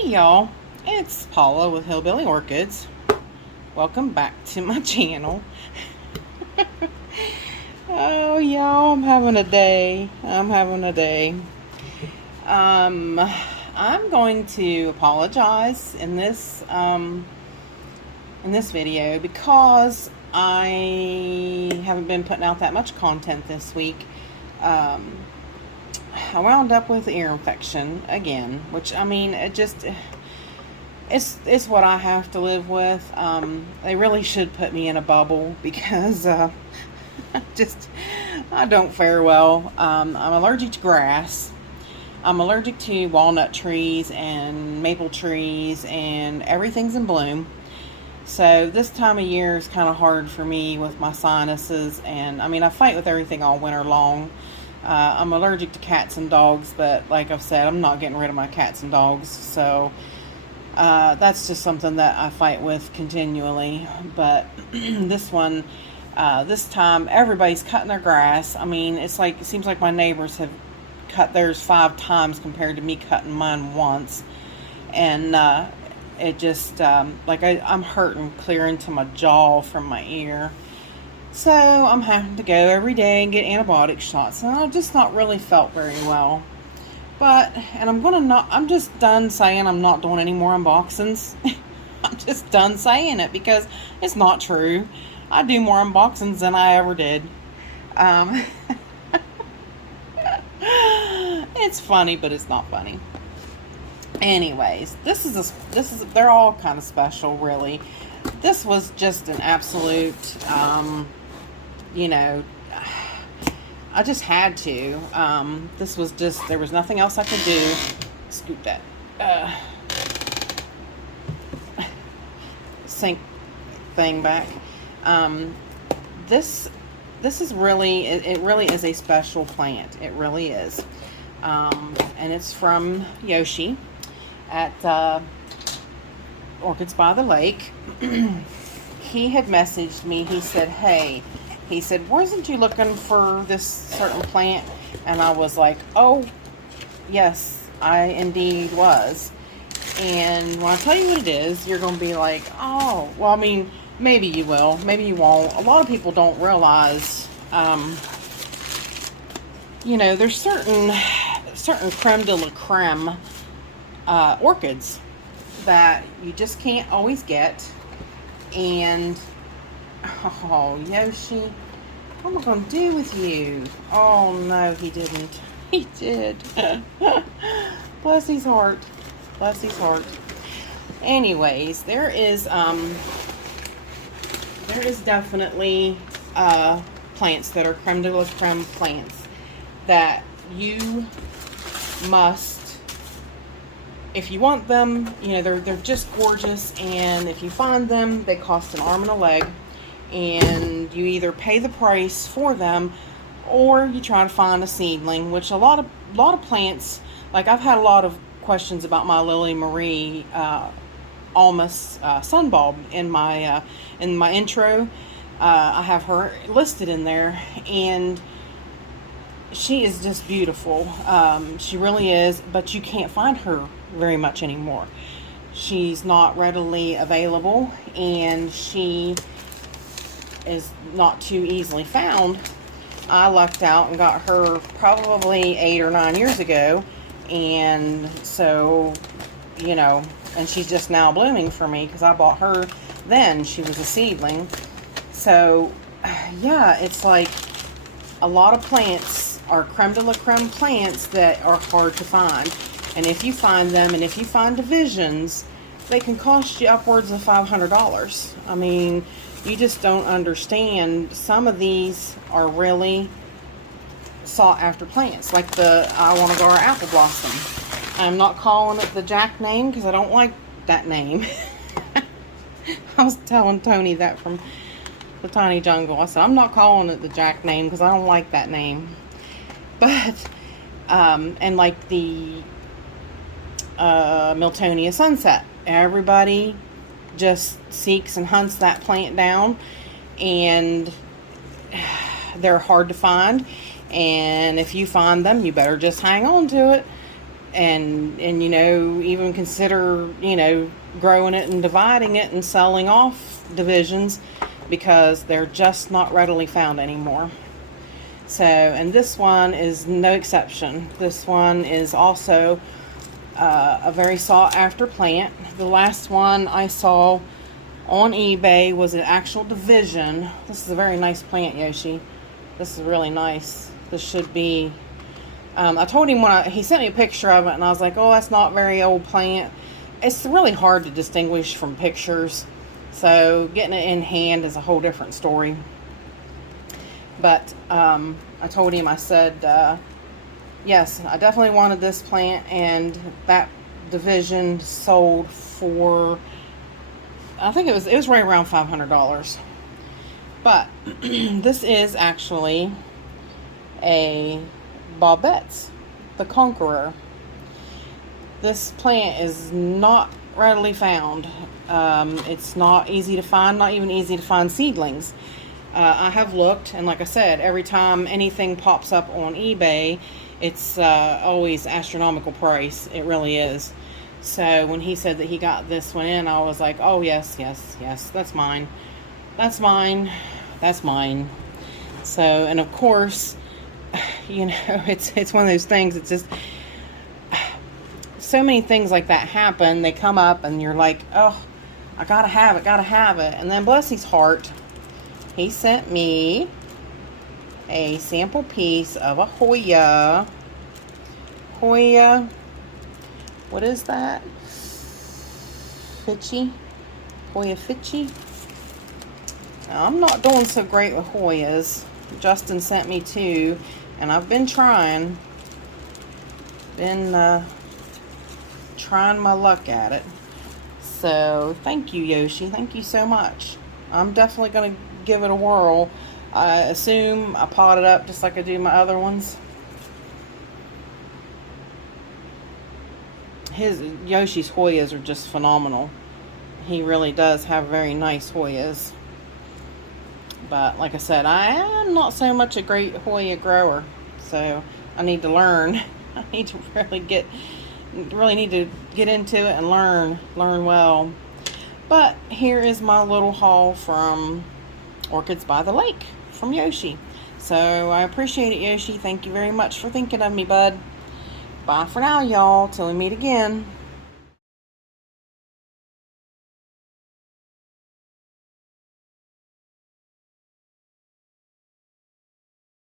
Hey y'all, it's Paula with Hillbilly Orchids. Welcome back to my channel. Oh y'all, I'm having a day. I'm going to apologize in this video because I haven't been putting out that much content this week. I wound up with ear infection again, which I mean, it's what I have to live with. They really should put me in a bubble because I don't fare well. I'm allergic to grass. I'm allergic to walnut trees and maple trees, and everything's in bloom. So this time of year is kind of hard for me with my sinuses, and I mean, I fight with everything all winter long. I'm allergic to cats and dogs, but like I've said, I'm not getting rid of my cats and dogs. So that's just something that I fight with continually. But this time, everybody's cutting their grass. I mean, it seems like my neighbors have cut theirs 5 times compared to me cutting mine once. And it just, I'm hurting clear into my jaw from my ear. So I'm having to go every day and get antibiotic shots, and I've just not really felt very well. And I'm just done saying I'm not doing any more unboxings. I'm just done saying it because it's not true. I do more unboxings than I ever did. It's funny, but it's not funny. Anyways, they're all kind of special, really. This was just an absolute, I just had to. There was nothing else I could do. Scoop that sink thing back. This is really, it really is a special plant. It really is. And it's from Yoshi at Orchids by the Lake. He had messaged me. He said, wasn't you looking for this certain plant? And I was like, oh, yes, I indeed was. And when I tell you what it is, you're going to be like, oh, well, I mean, maybe you will, maybe you won't. A lot of people don't realize, there's certain creme de la creme orchids that you just can't always get. And oh, Yoshi, what am I going to do with you? Oh no, he didn't. He did. Bless his heart. Anyways, there is definitely plants that are creme de la creme plants that you must, if you want them, they're just gorgeous, and if you find them, they cost an arm and a leg, and you either pay the price for them or you try to find a seedling, which a lot of plants, like I've had a lot of questions about my Lily Marie Almas sunbulb in my intro. I have her listed in there, and she is just beautiful. She really is, but you can't find her very much anymore. She's not readily available, and she is not too easily found. I lucked out and got her probably 8 or 9 years ago, and so, and she's just now blooming for me because I bought her then. She was a seedling. So, yeah, it's like a lot of plants are creme de la creme plants that are hard to find. And if you find them, and if you find divisions, they can cost you upwards of $500. I mean, you just don't understand. Some of these are really sought after plants, like the Iwanagara apple blossom. I'm not calling it the Jack name because I don't like that name. I was telling Tony that from the Tiny Jungle. I said, I'm not calling it the Jack name because I don't like that name. But, and like the Miltonia Sunset. Everybody just seeks and hunts that plant down, and they're hard to find. And if you find them, you better just hang on to it. and you know, even consider, you know, growing it and dividing it and selling off divisions, because they're just not readily found anymore. So, and this one is no exception. This one is also a very sought after plant. The last one I saw on eBay was an actual division. This is a very nice plant, Yoshi. This is really nice. This should be, I told him when he sent me a picture of it, and I was like, oh, that's not very old plant. It's really hard to distinguish from pictures. So getting it in hand is a whole different story. But I told him, I said, yes, I definitely wanted this plant, and that division sold for, I think it was right around $500. But this is actually a Bobette's, the Conqueror. This plant is not readily found. It's not easy to find, not even easy to find seedlings. I have looked, and like I said, every time anything pops up on eBay, it's always astronomical price. It really is. So when he said that he got this one in, I was like, oh yes, yes, yes, that's mine. That's mine. That's mine. So, and of course, you know, it's one of those things. It's just so many things like that happen. They come up, and you're like, oh, I gotta have it, gotta have it. And then bless his heart, he sent me a sample piece of a Hoya. What is that? Fitchy? Hoya Fitchy? Now, I'm not doing so great with Hoyas. Justin sent me two, and I've been trying. Trying my luck at it. So, thank you, Yoshi. Thank you so much. I'm definitely going to give it a whirl. I assume I pot it up just like I do my other ones. Yoshi's Hoyas are just phenomenal. He really does have very nice Hoyas. But like I said, I am not so much a great Hoya grower. So I need to learn. I need to really need to get into it and learn well. But here is my little haul from Orchids by the Lake from Yoshi. So I appreciate it, Yoshi. Thank you very much for thinking of me, bud. Bye for now, y'all. Till we meet again.